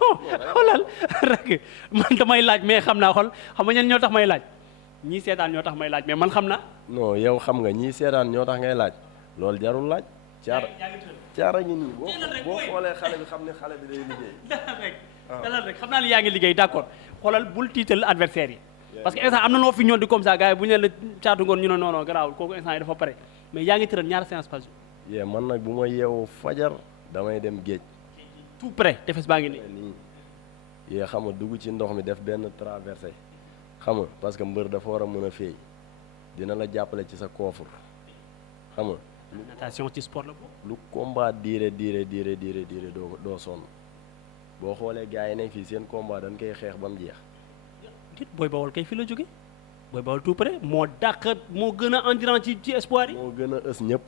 xoolal rek man damay laaj mais xam naa xam nga ñen ñoo tax may laaj ñii seetaan ñoo tax may laaj mais man xam naa. non yow xam nga ñii seetaan ñoo tax ngay laaj loolu jarul laaj. caara ngi nii boo xoolee xale bi xam ne xale bi day liggéey. dalal rek xam naa ne yaa ngi liggéey d'accord xoolal bul tiital adversaire yi. parce que instant am na noo fi ñoon di comme ça gars yi bu ñu la caatu ngoon ñu ne non non garaawul kooku instant yi dafa pare mais yaa ngi tëral ñaari séance par jour. yee man nag bu ma yeewoo fajar damay dem géej. tout près tefes baa ngi nii. yee xam nga dugg ci ndox mi def benn traversée xam nga parce que mbër dafa war a mën a féey dina la jàppale ci sa coffre xam nga. natation ci sport la lu combat diire doo sonn boo xoolee gars yi nekk fii seen combat dañ koy xeex ba mu jeex. dit booy bawol kay fi la jóge booy bawol tout près moo dàq moo gën a endurant ci espoir yi. moo gën a ës ñëpp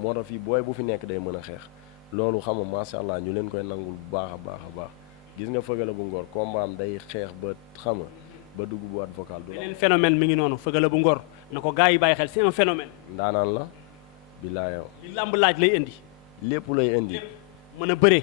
moo tax fii booy bu fi nekk day mën a xeex loolu xam nga macha allah ñu leen koy nangul bu baax a baax gis nga Feugeula bu Ngor combat am day xeex ba xam nga ba dugg boîte vocale. du beneen phénomène mi ngi noonu Feugeula bu Ngor na ko gars yi bàyyi xel c'est un phénomène. ndaanaan la. bilaay yow li làmb laaj lay indi. lépp lay indi. mën a bëre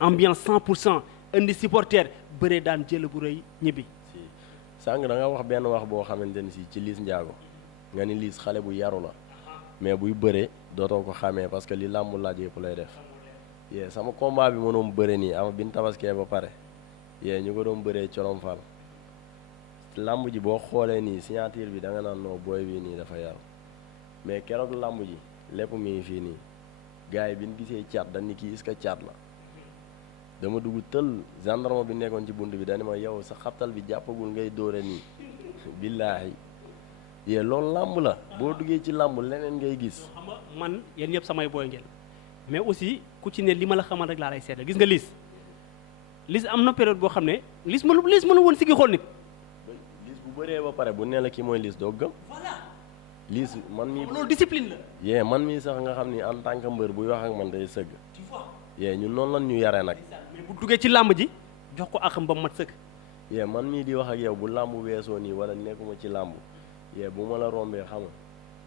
ambiance 100% indi supporter bëre daan jël bu rëy ñibbi. sàng da nga wax benn wax boo xamante ni si ci Liss Ndiago nga ni Liss xale bu yaru la mais buy bëree dootoo ko xamee parce que li làmb laaj yëpp lay def yee sama combat bi mënoom bëre nii ama bin tabaskee ba pare yee ñu ko doon bëree colom fal làmb ji boo xoolee nii signature bi da nga naan noo booy bii nii dafa yaru mais keroog làmb ji lépp mi ngi fii nii gars yi bi ñu gisee caat dañ ni kii est-ce que caat la dama dugg tël gendarme bi nekkoon ci bunt bi dañu ma yow sa xabtal bi jàppagul ngay dóore nii billaahi yee loolu làmb la boo duggee ci làmb leneen ngay gis. xam nga man yéen ñëpp samay booy ngeen mais aussi ku ci ne li ma la xamal rek laa lay seetal gis nga Liss am na période boo xam ne Liss mënu woon sigi xool nit. Liss bu bëree ba pare bu ne la kii mooy Liss doo gëm. voilà Liss man mii. loolu discipline la. yee man mii sax nga xam ni en tant que mbër buy wax ak man day sëgg. tu vois. yee ñun noonu lan ñu yaree nag. mais bu duggee ci làmb ji jox ko akam ba mat sëkk. yee man mii di wax ak yow bu làmb weesoo nii wala nekkuma ci làmb yee bu ma la rombee xam nga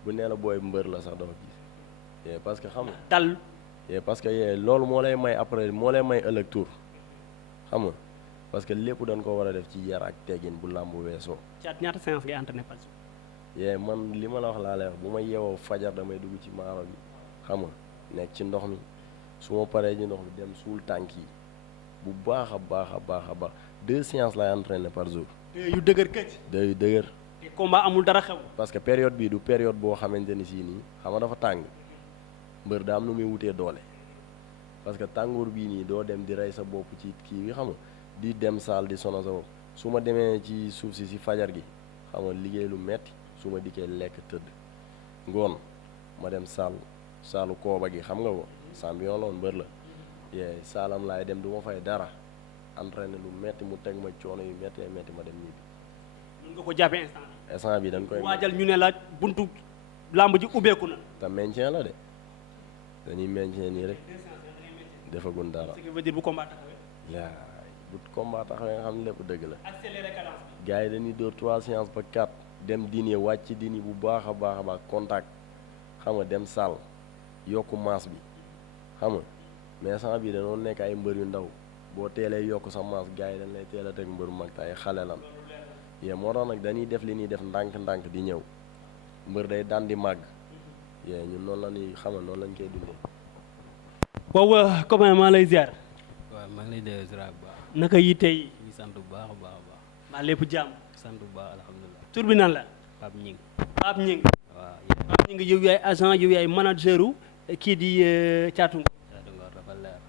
bu nee la booy mbër la sax doo gis yee parce que xam nga. dal. yee parce que yee loolu moo lay may après moo lay may ëllëg tour xam nga parce que lépp dañ ko war a def ci yar ak teggin bu làmb weesoo. caat ñaata séance ngay entraîné par jour. yee man li ma la wax laa lay wax bu ma yeewoo fajar damay dugg ci maaro bi xam nga nekk ci ndox mi su ma paree ci ndox mi dem suul tànk yi bu baax a baax 2 séances lay entraîné par jour. 2 yu dëgër këcc. 2 yu dëgër. te combat amul dara xew. parce que période bii du période boo xamante ni si nii xam nga dafa tàng mbër daa am nu muy wutee doole parce que tàngoor bii nii doo dem di rey sa bopp ci kii bi xam nga di dem saal di sono sa bopp su ma demee ci suuf si fajar gi xam nga liggéey lu metti su ma dikkee lekk tëdd ngoon ma dem saalu kooba gi xam nga ko champion la woon mbër la yee saalam laay dem du ma fay dara entraîné lu metti mu teg ma coono yu metti ma dem ñibbi. mën nga ko jàppee instant bi dañ koy waajal ñu ne la buntu làmb ji ubbeeku na. te maintien la de dañuy maintien nii rek defagun dara. ce qui veut dire bu combat taxawee. nga xam ne lépp dëgg la. accéléré cadence bi. gars yi dañuy dóor 3 séances ba 4 dem dîner wàcc ci dîner bu baax a baax contact xam nga dem salle yokku masse bi xam nga mais instant bii dañoo nekk ay mbër yu ndaw boo teelee yokk sa masse gars yi dañ lay teel a teg mbëru mag te ay xale lan yee moo tax nag dañuy def li ñuy def ndànk-ndànk di ñëw mbër day daan di màgg yee ñun noonu la ñuy xam nga noonu lañ koy dundee. waaw comment maa lay ziar. waaw maa ngi lay delloo ziar bu baax. naka yi tey. ñu sant bu baax a baax a baax. maa lépp jàmm. sant bu baax alhamdulilah. tur bi nan la. Pape Ñing. Pape Ñing. waaw. Pape Ñing yow yaay agent yow yaay manageru kii di Thiatou Ngor. Thiatou Ngor dafa leer.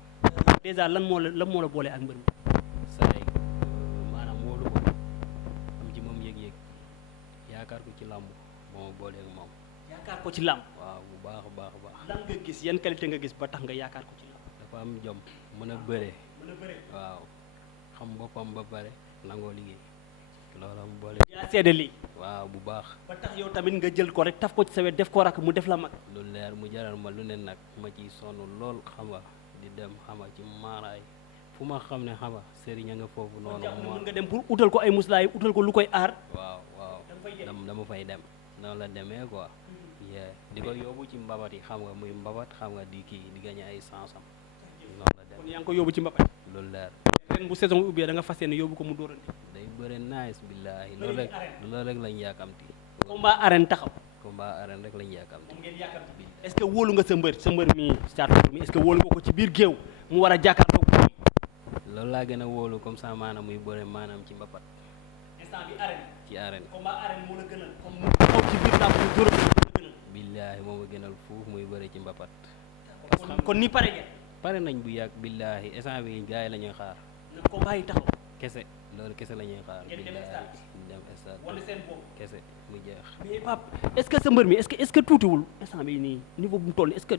dèjà lan moo la boole ak mbër mi. saa yi maanaam wóolu ko am ci moom yëg-yëg yaakaar ko ci làmb moo ma boole ak moom. yaakaar ko ci làmb. waaw bu baax a baax a baax. lan nga gis yan qualité nga gis ba tax nga yaakaar ko ci làmb. dafa am jom mën a bëre. waaw xam boppam ba pare nangoo liggéey loolu am boole. yaa seede lii. waaw bu baax. ba tax yow tamit nga jël ko rek taf ko ci sa wet def ko rak mu def la mag. lu leer mu jaral ma lu ne nag ma ciy sonn lool xam nga di dem xam nga ci maaraay fu ma xam ne xam nga sëriñ a nga foofu noonu. mën nga dem pour utal ko ay muslaay utal ko lu koy aar. waaw dama fay dem noonu la demee quoi. di ko yóbbu ci mbabat yi xam nga muy mbabat xam nga di kii di gañe ay sansam noonu la dem. kon yaa ngi ko yóbbu ci mbapat. loolu leer. ren bu saison ubbee da nga fas yéene yóbbu ko mu dóorante. day bëre nice billaahi loolu rek lañ yàkkamti. combat arène taxaw. combat arène rek lañ yàkkamti. est-ce que wóolu nga sa mbër mi Thiatou Nguéweul mi est-ce que wóolu nga ko ci biir géew mu war a jàkkaarloog. loolu laa gën a wóolu comme ça maanaam muy bëre maanaam ci mbapat. instant bi arène. ci arène. combat arène moo la gënal comme mu taxaw ci biir làmb mu dóorante moo la gënal. billaahi moo ma gënal fuuf muy bëre ci mbapat. kon ni pare ngeen. pare nañ bu yàgg billaahi instant bi gars yi la ñuy xaar. na combat yi taxaw. kese loolu kese la ñuy xaar. ngeen dem stade. dem stade wane seen bopp. kese mu jeex. mais Pape est-ce que sa mbër mi est-ce que tuutiwul instant bi nii niveau bu mu toll est-ce que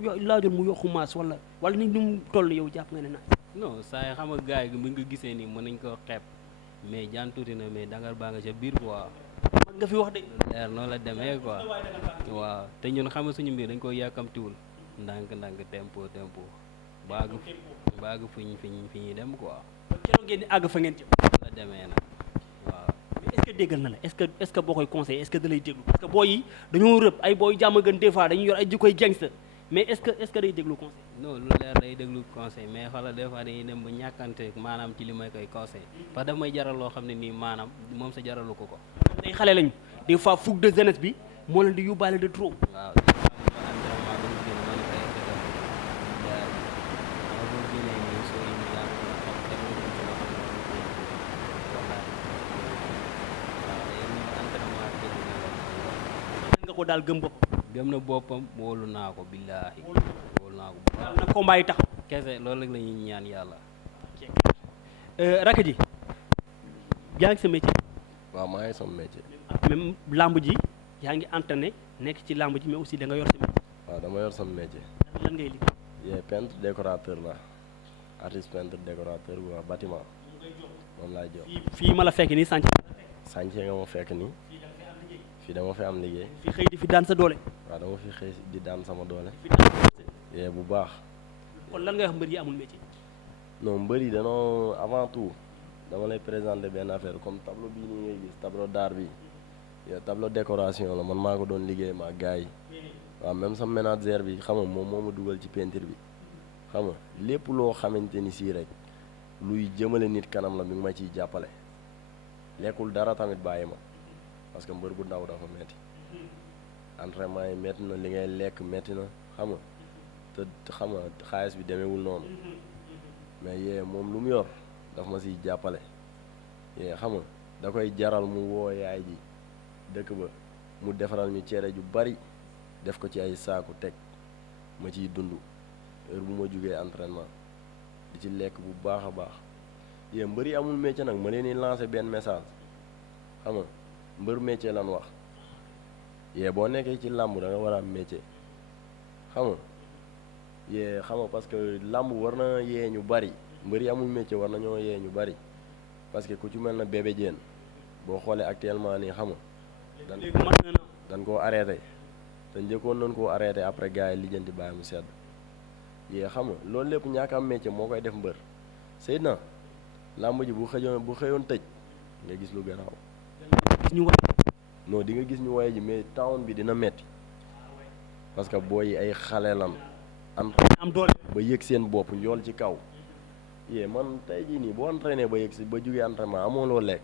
laajoon mu yokku maas wala ni mu toll yow jàpp nga ne naaj. non saa yi xam nga gars yi buñ ko gisee nii mën nañ koo xeeb mais jaan tuuti na mais dangar baa nga ca biir quoi. man nga fi wax de. leer noonu la demee quoi. waaw te ñun xam nga suñu mbir dañ koy yàkkamtiwul ndànk tempo baag fi ñuy dem quoi. keroog ngeen di àgg fa ngeen jëm. la demee nag waaw. mais est-ce que déggal na la est-ce que boo koy conseillé est-ce que da lay déglu parce que booy yi dañoo rëb ay booy jàmm gën des fois dañuy yor ay jikkoy gangster mais est-ce que day déglu conseil. non lu leer day déglu conseil mais xoolal des fois dañuy dem ba ñàkkante maanaam ci li may koy conseil parce que daf may jaral loo xam ne nii maanaam moom sa jaralu ko. day xale lañu des fois fougue de jeunesse bi moo leen di yóbbaale de trop. waaw nga ko daal gëm na boppam wóolu naa ko billaahi wóolu naa ko daal na combat yi taxaw. kese loolu rek la ñuy ñaan yàlla. rakk ji yaa ngi sa métier. waaw maa ngi sama métier. même lamb ji yaa ngi entraîné nekk ci lamb ji mais aussi da nga yor sa métier. waaw dama yor sama métier. lan ngay liggéey. yee peintre décorateur la artiste peintre décorateur bu wax bâtiment moom laay jox. fii ma la fekk nii sànq. sànce nga ma fekk nii fii dama fi am liggéey. fii xëy di fi daan sa doole. waaw dama fi xëy di daan sama doole. fi daan yee bu baax. kon lan ngay wax mbër yi amul métier. non mbër yi danoo avant tout dama lay présenter benn affaire comme tableau bii nii ngay gis tableau d'art bi tableau décoration la man maa ko doon liggéey ma gars yi waaw même sama manager bi xam nga moom moo ma dugal ci peinture bi xam nga lépp loo xamante ni sii rek luy jëmale nit kanam la mi ngi ma ciy jàppale lekkul dara tamit bàyyi ma parce que mbër bu ndaw dafa metti entraînement yi metti na li ngay lekk metti na xam nga te xam nga xaalis bi demeewul noonu mais yee moom lu mu yor daf ma siy jàppale yee xam nga da koy jaral mu woo yaay ji dëkk ba mu defaral ñu cere ju bari def ko ci ay saaku teg ma ciy dund heure bu ma jugee entraînement di ci lekk bu baax a baax yee mbër yi amul métier nag ma leen di lancer benn message xam nga mbër métier lan wax yee boo nekkee ci làmb da nga war a am métier xam nga yee xam nga parce que làmb war na yee ñu bari mbër yi amul métier war nañoo yee ñu bari parce que ku ci mel na Bébé Diène boo xoolee actuellement nii xam nga dañ koo arrêté te njëkkoon nañ koo arrêté après gars yi lijjanti bàyyi mu sedd yee xam nga loolu lépp ñàkk am métier moo koy def mbër Seydina làmb ji bu xëyoon tëj nga gis lu garaaw non di nga gis ñu woye ji mais town bi dina metti parce que booy yi ay xale lan am doole ba yëg seen bopp njool ci kaw yee man tey jii nii boo entraîné ba yëg si ba jugee entraînement amoo loo lekk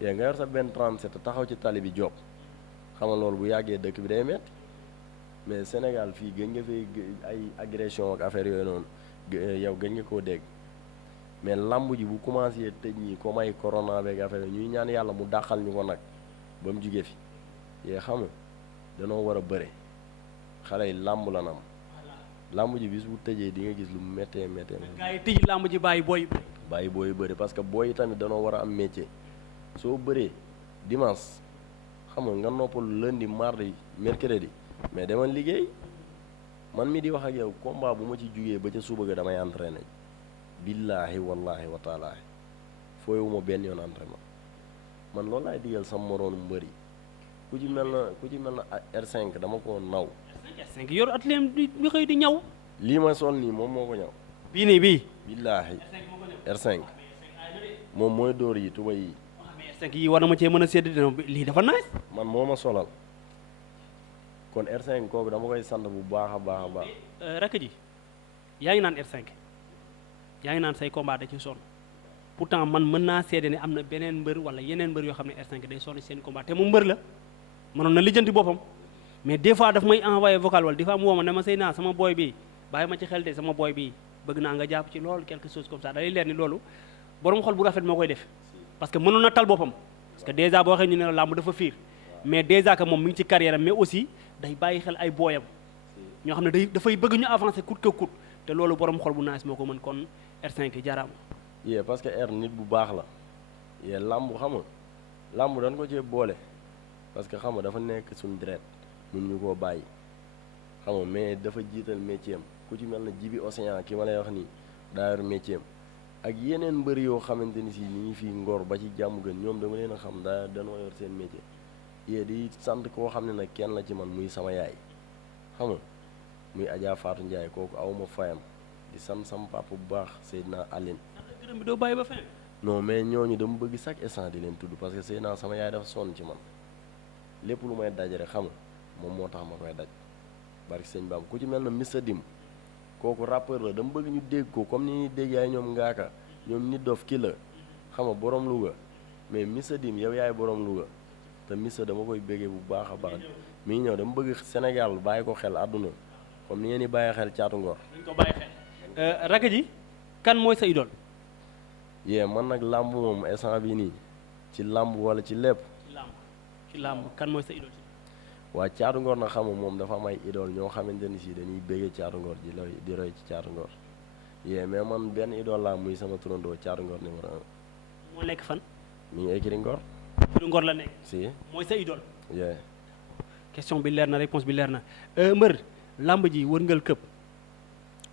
yee nga yor sa benn 37 taxaw ci tali bi job xam nga loolu bu yàggee dëkk bi day metti mais Sénégal fii gën nga fi ay agression ak affaire yooyu noonu yow gën nga koo dégg mais lamb ji bu commencé tëj ñi comme ay corona beeg affaire ñuy ñaan yàlla mu dàqal ñu ko nag ba mu jugee fi yee xam nga danoo war a bëre xale yi làmb la nam làmb ji bis bu tëjee di nga gis lu méttee méttee. gars yi tëj làmb ji bàyyi booy bëri. bàyyi booy bëri parce que booy yi tamit danoo war a am métier soo bëree dimanche xam nga noppal lundi mardi mercredi mais demal liggéey man mi di wax ak yow combat bu ma ci jugee ba ca suba ga damay entraîné billaahi wallaahi wa taalaahi fooyewuma benn yoon entraînement man loolu laay digal sama moroonu mbëri ku ci mel na R5 dama ko naw. R5 yor atelier bi xëy di ñaw. lii ma sol nii moom moo ko ñaw. bii nii bii. billaahi R5 moom mooy dóor yi tuba yi. R5 yi war na ma cee mën a sédd lii dafa nice. man moo ma solal kon R5 kooku dama koy sant bu baax a baax a baax. rakk ji yaa ngi naan R5 yaa ngi naan say combat da ci sonn pourtant man mën naa seede ne am na beneen mbër wala yeneen mbër yoo xam ne R5 day sonn seen combat te mu mbër la mënoon na lijjanti boppam mais des fois daf may envoyé vocal wala des fois mu woo ma ne ma sëy naa sama boy bi bàyyi ma ci xel te sama boy bi bëgg naa nga jàpp ci loolu quelque chose comme ça da lay leer ni loolu borom xol bu rafet moo koy def parce que mënoon na tal boppam parce que déjà boo waxee ñu ne la làmb dafa fiir mais déjà que moom mi ngi ci carrière am mais aussi day bàyyi xel ay booyam ñoo xam ne dafay bëgg ñu avancer coûte que coûte te loolu borom xol bu nice moo ko mën kon R5 jaaraama. yee parce que R nit bu baax la yee làmb xam nga làmb dañ ko cee boole parce que xam nga dafa nekk suñu deret mun ñu koo bàyyi xam nga mais dafa jiital métier am ku ci mel na Jibi Océan ki ma lay wax nii daa yor métier am ak yeneen mbër yoo xamante ni si ñi ngi fii Ngor ba ci jàmm gën ñoom dama leen a xam dañoo yor seen métier yee di sant koo xam ne nag kenn la ci man muy sama yaay xam nga muy Adja Fatou Ndiaye kooku awma fayam di sant sama papa bu baax Seydina Aline gërëm bi doo bàyyi ba fin. non mais ñooñu dama bëgg chaque instant di leen tudd parce que Seydina sama yaay dafa sonn ci man lépp lu may daj rek xam nga moom moo tax ma koy daj barki sëñ Bam ku ci mel na Mr Dim kooku rappeur la dama bëgg ñu dégg ko comme ni ñuy dégg ay ñoom Ngaaka ñoom nit dof ki la xam nga borom Louga mais Mr Dim yow yaay borom Louga te Mr dama koy béggee bu baax a baax mi ngi ñëw dama bëgg Sénégal bàyyi ko xel àdduna comme ni ngeen di bàyyi xel Caatu Ngor. dañ ko bàyyi xel rakk ji kan mooy sa idole. yee man nag làmb moom instant bi nii ci làmb wala ci lépp. ci làmb kan mooy sa idole. waa Caatu Ngor nag xam nga moom dafa am ay idole ñoo xamante ni si dañuy béggee Caatu Ngor di roy ci Caatu Ngor yee mais man benn idole laa muy sama turandoo Caatu Ngor numéro 1. moo nekk fan. mi ngi écrit Ngor. du Ngor la nekk. si mooy sa idole. yee question bi leer na réponse bi leer na mbër làmb ji wërngal këpp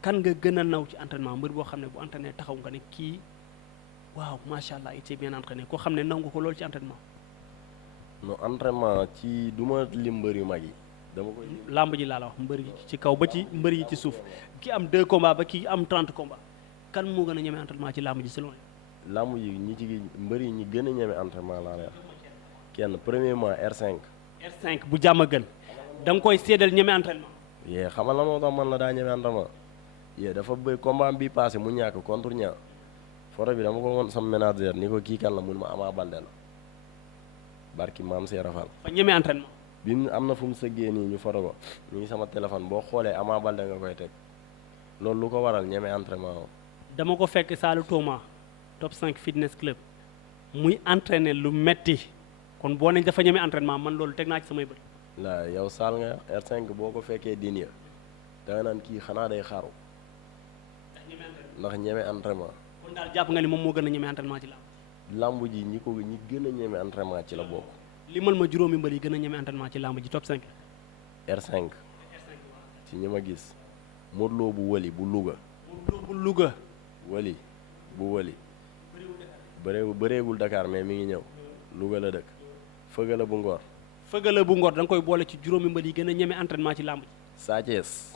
kan nga gën a naw ci entraînement mbër boo xam ne bu entraîné taxaw nga ne kii waaw macha allah il s'est bien entraîné koo xam ne naw nga ko loolu ci entraînement. non entraînement ci du ma lim mbër yu mag yi dama koy làmb ji laa la wax mbër yi ci kaw ba ci mbër yi ci suuf ki am 2 combats ba ki am 30 combats kan moo gën a ñeme entraînement ci làmb ji selon làmb yi ñi ci mbër yi ñi gën a ñeme entraînement laa lay wax kenn premièrement R5. R5 bu jàmm a gën da nga koy seedal ñeme entraînement. yee xamal la moo tax man la daa ñeme entraînement yee dafa bëri combat bi passé mu ñàkk contre ñaa photo bi dama ko woon sama manager ni ko kii kan la mun ma Ama Baldé la barki maam see rafal fa ñeme entraînement. bi mu am na fu mu sëggee nii ñu photo ko ñu ngi sama téléphone boo xoolee Ama Baldé nga koy teg loolu lu ko waral ñeme entraînement dama ko fekk saalu Thomas top 5 fitness club muy entraîner lu metti kon boo nañ dafa ñeme entraînement man loolu teg naa ci samay bët. la yow saal nga R5 boo ko fekkee diin ya da nga naan kii xanaa day xaru ndax ñeme entraînement. kon daal jàpp nga ni moom moo gën a ñeme entraînement ci làmb. làmb ji ñi gën a ñeme entraînement ci la bokk. limal ma juróomi mbër yi gën a ñeme entraînement ci làmb ji top 5. R5 ci ñi ma gis Modou Lo bu wëli bu Louga. Modou Lo bu Louga. wëli bu wëli bëreegul Dakar mais mi ngi ñëw Louga la dëkk Fëgala bu Ngor. Fëgala bu Ngor da nga koy boole ci juróomi mbër yi gën a ñeme entraînement ci làmb ji. Sa Thiès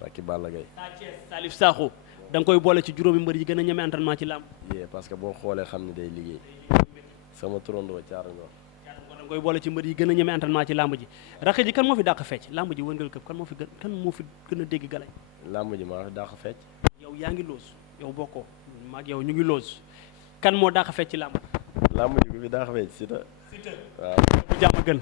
rakki Balla Gaye. Sa Thiès Salif Sakho da nga koy boole ci juróomi mbër yi gën a ñeme entraînement ci làmb. yee parce que boo xoolee xam ne day liggéey sama turandoo Caatu Ngor. da nga koy boole ci mbër yi gën a ñeme entraînement ci làmb ji rakk ji kan moo fi dàq fecc làmb ji wërngal këpp kan moo fi gën a dégg galay. làmb ji maa fi dàq fecc. yow yaa ngi loos yow bokkoo maag yow ñu ngi loos kan moo dàq fecc ci làmb. làmb ji ku fi dàq fecc Siteu. waaw bu jàmm gën.